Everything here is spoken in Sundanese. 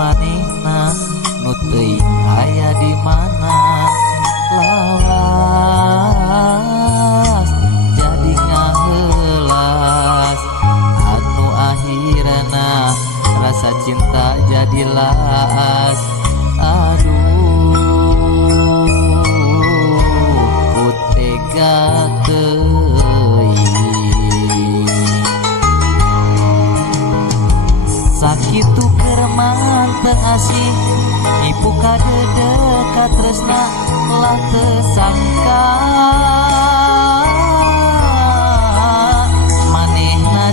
manehna nu teuing aya di mana lawas jadi ngahelas anu akhirna rasa cinta jadi laas. Aduh ku tega sakitu kerman tengasih ibu kadede katresna lah tersangka manehna